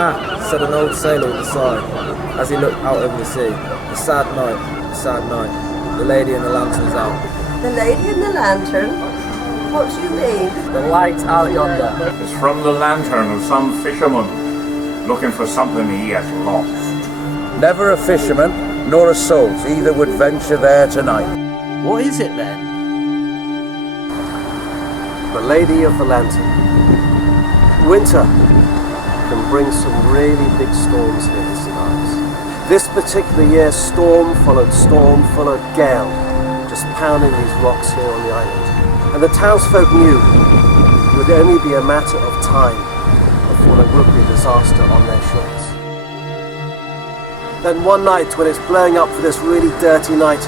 "Ha!" said an old sailor with a sigh, as he looked out over the sea. "A sad night, a sad night. The lady in the lantern's out." The lady in the lantern? What do you mean? "The light out yonder." It's from the lantern of some fisherman looking for something he has lost. Never a fisherman nor a soul either would venture there tonight. What is it then? The Lady of the Lantern. Winter can bring some really big storms here in St. Ives. This particular year, storm followed gale, just pounding these rocks here on the island. And the townsfolk knew it would only be a matter of time before there would be a disaster on their shores. Then one night, when it's blowing up for this really dirty night,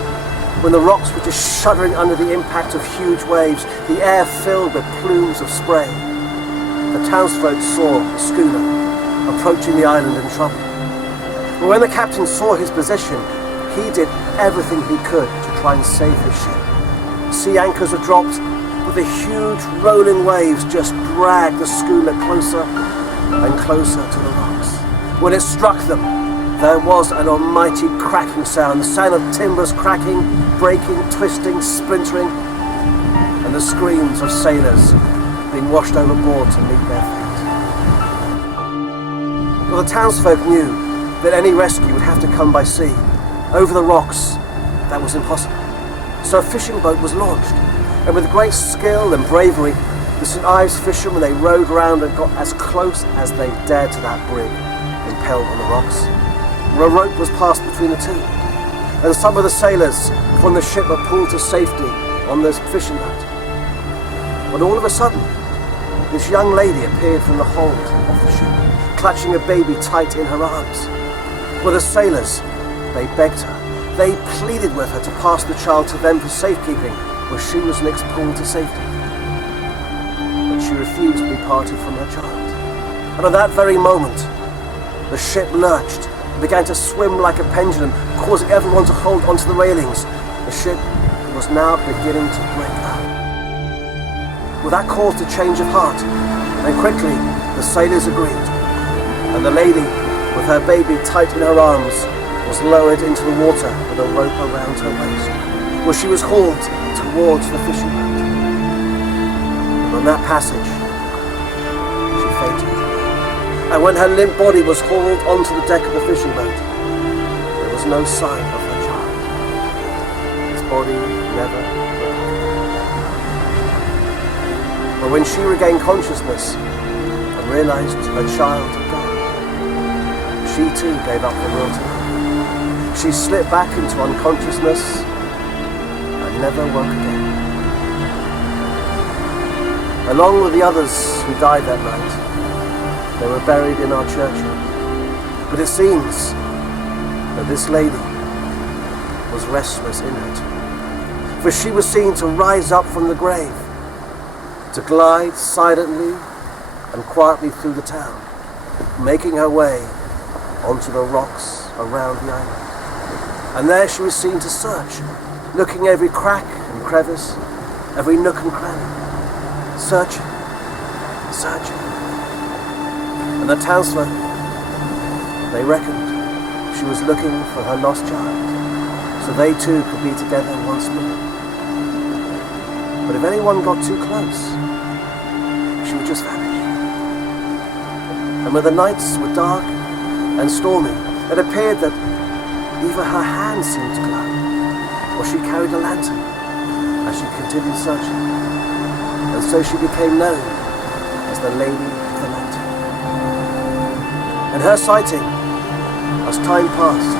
when the rocks were just shuddering under the impact of huge waves, the air filled with plumes of spray, the townsfolk saw a schooner approaching the island in trouble. But when the captain saw his position, he did everything he could to try and save his ship. Sea anchors were dropped, but the huge rolling waves just dragged the schooner closer and closer to the rocks. When it struck them, there was an almighty cracking sound, the sound of timbers cracking, breaking, twisting, splintering, and the screams of sailors being washed overboard to meet their fate. Well, the townsfolk knew that any rescue would have to come by sea. Over the rocks, that was impossible. So a fishing boat was launched, and with great skill and bravery, the St. Ives fishermen, they rowed round and got as close as they dared to that brig, impaled on the rocks. A rope was passed between the two, and some of the sailors from the ship were pulled to safety on this fishing boat. When all of a sudden, this young lady appeared from the hold of the ship, clutching a baby tight in her arms. Well, the sailors, they begged her, they pleaded with her to pass the child to them for safekeeping, where she was next pulled to safety. But she refused to be parted from her child. And at that very moment, the ship lurched, began to swim like a pendulum, causing everyone to hold onto the railings. The ship was now beginning to break up. Well, that caused a change of heart, and quickly the sailors agreed, and the lady, with her baby tight in her arms, was lowered into the water with a rope around her waist, where she was hauled towards the fishing boat. And on that passage, she fainted. And when her limp body was hauled onto the deck of the fishing boat, there was no sign of her child. His body never recovered. But when she regained consciousness and realized her child had gone, she too gave up the will to live. She slipped back into unconsciousness and never woke again. Along with the others who died that night, they were buried in our churchyard. But it seems that this lady was restless in her tomb, for she was seen to rise up from the grave, to glide silently and quietly through the town, making her way onto the rocks around the island. And there she was seen to search, looking every crack and crevice, every nook and cranny, searching, searching. And the townsfolk, they reckoned she was looking for her lost child, so they too could be together once more. But if anyone got too close, she would just vanish. And when the nights were dark and stormy, it appeared that either her hands seemed to glow, or she carried a lantern as she continued searching. And so she became known as the Lady of the Lantern. And her sighting, as time passed,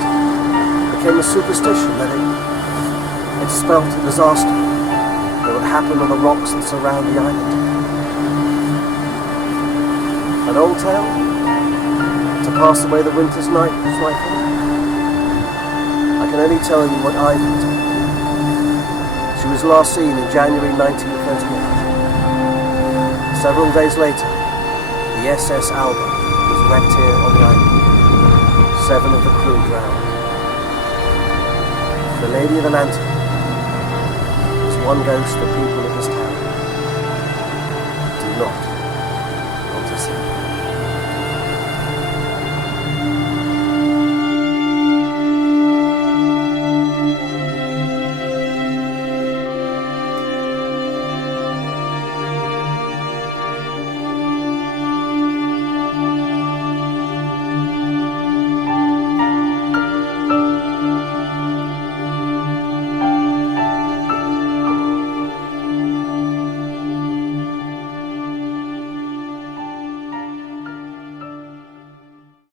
became a superstition that it spelt a disaster that would happen on the rocks that surround the island. An old tale to pass away the winter's night, trifle. I can only tell you what Ives told me. She was last seen in January 1938. Several days later, the SS Alba was wrecked here on the island. 7 of the crew drowned. The Lady of the Lantern is one ghost the people of this town do not